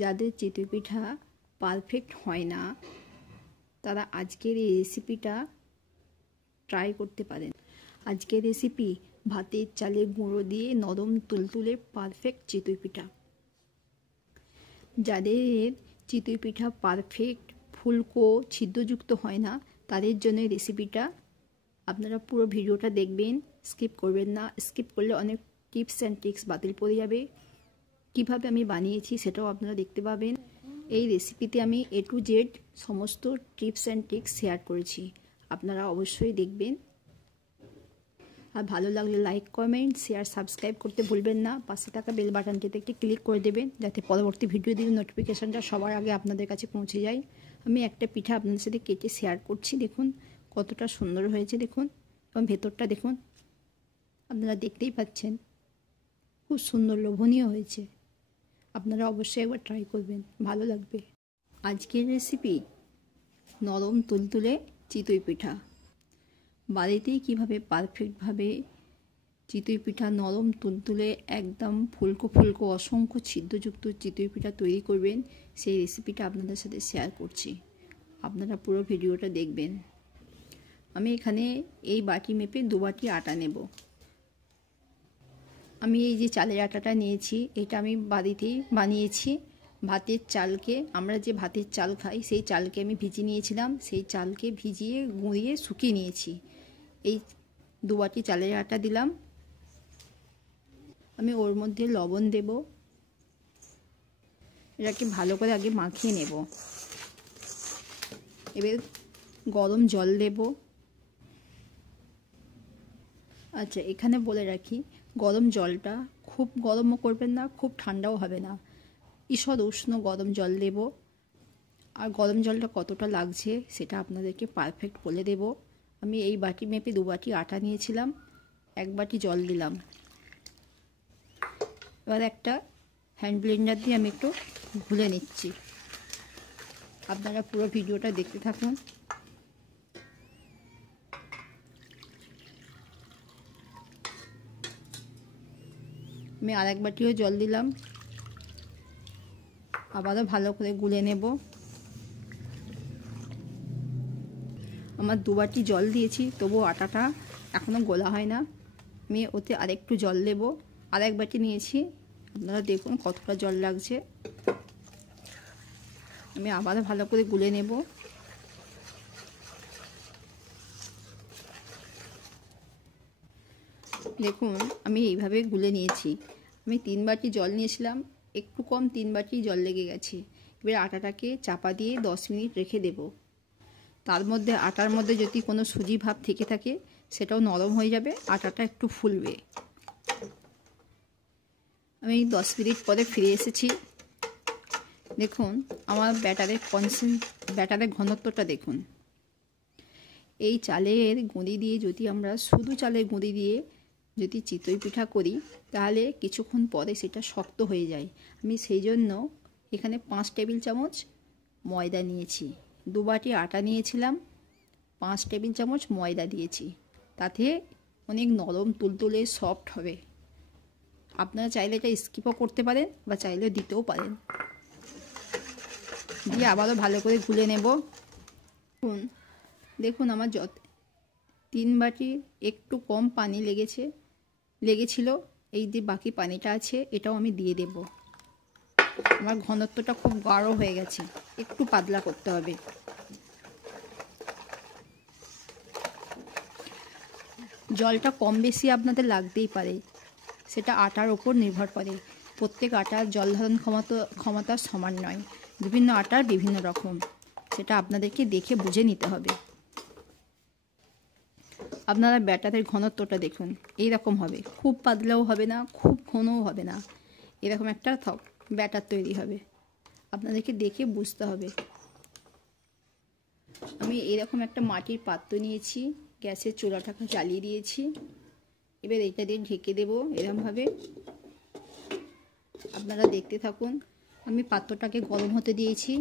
যাদের চিতই পিঠা পারফেক্ট হয় না তারা আজকের এই রেসিপিটা ট্রাই করতে পারেন। আজকের রেসিপি ভাতের চালের গুঁড়ো দিয়ে নরম তুলতুলে পারফেক্ট চিতই পিঠা। যাদের চিতই পিঠা পারফেক্ট ফুলকো ছিদ্রযুক্ত হয় না তাদের জন্য রেসিপিটা। আপনারা পুরো ভিডিওটা দেখবেন, স্কিপ করবেন না। স্কিপ করলে অনেক টিপস অ্যান্ড ট্রিক্স বাতিল পড়ে যাবে। কিভাবে আমি বানিয়েছি সেটাও আপনারা দেখতে পাবেন। এই রেসিপিতে আমি A to Z সমস্ত টিপস অ্যান্ড ট্রিক্স শেয়ার করেছি, আপনারা অবশ্যই দেখবেন। আর ভালো লাগলে লাইক, কমেন্ট, শেয়ার, সাবস্ক্রাইব করতে ভুলবেন না। পাশে থাকা বেল বাটনটিতে একটি ক্লিক করে দেবেন যাতে পরবর্তী ভিডিও দিয়ে নোটিফিকেশানটা সবার আগে আপনাদের কাছে পৌঁছে যায়। আমি একটা পিঠা আপনাদের সাথে কেটে শেয়ার করছি। দেখুন কতটা সুন্দর হয়েছে, দেখুন, এবং ভেতরটা দেখুন, আপনারা দেখতেই পাচ্ছেন খুব সুন্দর লোভনীয় হয়েছে। আপনারা অবশ্যই একবার ট্রাই করবেন, ভালো লাগবে। আজকের রেসিপি নরম তুলতুলে চিতই পিঠা। বাড়িতেই কিভাবে পারফেক্টভাবে চিতই পিঠা নরম তুলতুলে একদম ফুলকো ফুলকো অসংখ্য ছিদ্রযুক্ত চিতই পিঠা তৈরি করবেন সেই রেসিপিটা আপনাদের সাথে শেয়ার করছি। আপনারা পুরো ভিডিওটা দেখবেন। আমি এখানে এই বাটি মেপে 2 বাটি আটা নেব। আমি এই যে চালের আটাটা নিয়েছি এটা আমি বাড়িতেই বানিয়েছি। ভাতের চালকে, আমরা যে ভাতের চাল খাই সেই চালকে আমি ভিজিয়ে নিয়েছিলাম। সেই চালকে ভিজিয়ে গুঁড়িয়ে শুকিয়ে নিয়েছি। এই 2 বাটি চালের আটা দিলাম। আমি ওর মধ্যে লবণ দেব। এটাকে ভালো করে আগে মাখিয়ে নেব। এবার গরম জল দেব। আচ্ছা, এখানে বলে রাখি গরম জলটা খুব গরমও করবেন না, খুব ঠান্ডাও হবে না, ঈষৎ উষ্ণ গরম জল দেব। আর গরম জলটা কতটা লাগছে সেটা আপনাদেরকে পারফেক্ট বলে দেব। আমি এই বাটি মেপে 2 বাটি আটা নিয়েছিলাম, 1 বাটি জল দিলাম। এবার একটা হ্যান্ড ব্লেন্ডার দিয়ে আমি একটু ঘুলে নিচ্ছি। আপনারা পুরো ভিডিওটা দেখতে থাকুন। আমি আর 1 বাটিও জল দিলাম, আবারও ভালো করে গুলে নেব। আমার 2 বাটি জল দিয়েছি, তবুও আটাটা এখনও গোলা হয় না। আমি ওতে আরেকটু জল দেব। আর 1 বাটি নিয়েছি, আপনারা দেখুন কতটা জল লাগছে। আমি আবারও ভালো করে গুলে নেব। দেখুন আমি এইভাবে গুলে নিয়েছি। আমি 3 বাটি জল নিয়েছিলাম, একটু কম 3 বাটি জল লেগে গেছে। এবার আটাটাকে চাপা দিয়ে 10 মিনিট রেখে দেব। তার মধ্যে আটার মধ্যে যদি কোনো সুজি ভাব থেকে থাকে সেটাও নরম হয়ে যাবে, আটাটা একটু ফুলবে। আমি 10 মিনিট পরে ফিরে এসেছি। দেখুন আমার ব্যাটারের ঘনত্বটা দেখুন। এই চালের গুঁড়ি দিয়ে যদি আমরা শুধু চালের গুঁড়ি দিয়ে যদি চিতই পিঠা করি তাহলে কিছুক্ষণ পরে সেটা শক্ত হয়ে যায়। আমি সেই জন্য এখানে 5 টেবিল চামচ ময়দা নিয়েছি। 2 বাটি আটা নিয়েছিলাম, 5 টেবিল চামচ ময়দা দিয়েছি। তাতে অনেক নরম তুলতুলে সফট হবে। আপনারা চাইলে এটা স্কিপও করতে পারেন বা চাইলে দিতেও পারেন। দিয়ে আবারও ভালো করে গুলে নেব। দেখুন আমার 3 বাটির একটু কম পানি লেগেছিল। এই যে বাকি পানিটা আছে এটাও আমি দিয়ে দেব। আমার ঘনত্বটা খুব গাঢ় হয়ে গেছে, একটু পাতলা করতে হবে। জলটা কম বেশি আপনাদের লাগতেই পারে, সেটা আটার ওপর নির্ভর করে। প্রত্যেক আটার জল ধারণ ক্ষমতা সমান নয়, বিভিন্ন আটার বিভিন্ন রকম, সেটা আপনাদেরকে দেখে বুঝে নিতে হবে। আপনারা ব্যাটারের ঘনত্বটা দেখুন, এই রকম হবে, খুব পাতলাও হবে না, খুব ঘনও হবে না, এরকম একটা ব্যাটার তৈরি হবে। আপনাদেরকে দেখে বুঝতে হবে। আমি এরকম একটা মাটির পাত্র নিয়েছি, গ্যাসের চুলাটাকে জ্বালিয়ে দিয়েছি। এবার এটা দিয়ে ঢেকে দেব এরকমভাবে। আপনারা দেখতে থাকুন। আমি পাত্রটাকে গরম হতে দিয়েছি।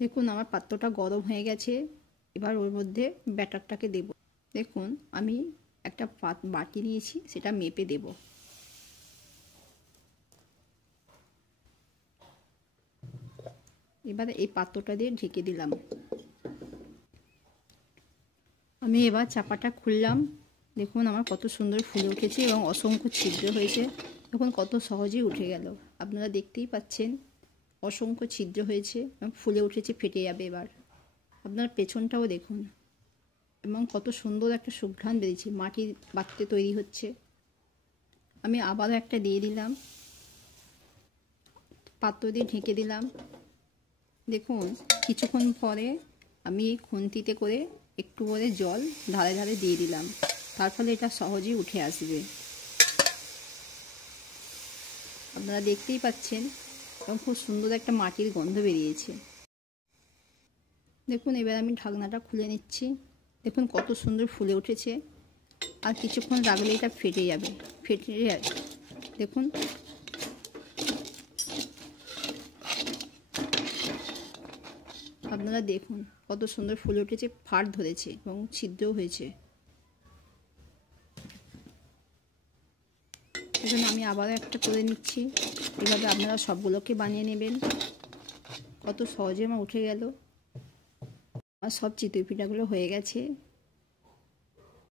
দেখুন আমার পাত্রটা গরম হয়ে গেছে। এবার ওর মধ্যে ব্যাটারটাকে দেব। দেখুন আমি একটা বাটি নিয়েছি, সেটা মেপে দেব। এবার এই পাত্রটা দিয়ে ঢেকে দিলাম। আমি এবার চাপাটা খুললাম। দেখুন আমার কত সুন্দর ফুলে উঠেছে এবং অসংখ্য ছিদ্র হয়েছে। দেখুন কত সহজেই উঠে গেল। আপনারা দেখতেই পাচ্ছেন অসংখ্য ছিদ্র হয়েছে এবং ফুলে উঠেছে, ফেটে যাবে এবার। আপনার পেছনটাও দেখুন এবং কত সুন্দর একটা সুঘ্রাণ বেরিয়েছে, মাটির পাত্রে তৈরি হচ্ছে। আমি আবারও একটা দিয়ে দিলাম, পাত্র দিয়ে ঢেকে দিলাম। দেখুন কিছুক্ষণ পরে আমি খুন্তিতে করে একটু করে জল ধারে ধারে দিয়ে দিলাম, তার ফলে এটা সহজেই উঠে আসবে। আপনারা দেখতেই পাচ্ছেন এবং খুব সুন্দর একটা মাটির গন্ধ বেরিয়েছে। দেখুন এবার আমি ঢাকনাটা খুলে নিচ্ছি। দেখুন কত সুন্দর ফুলে উঠেছে, আর কিছুক্ষণ রাখলে এটা ফেটে যাবে, দেখুন আপনারা দেখুন কত সুন্দর ফুলে উঠেছে, ফাট ধরেছে এবং ছিদ্রও হয়েছে। এখন আমি আবারও একটা করে নিচ্ছি। এভাবে আপনারা সবগুলোকে বানিয়ে নেবেন। কত সহজে আমার উঠে গেল। আর সব চিতই পিঠাগুলো হয়ে গেছে।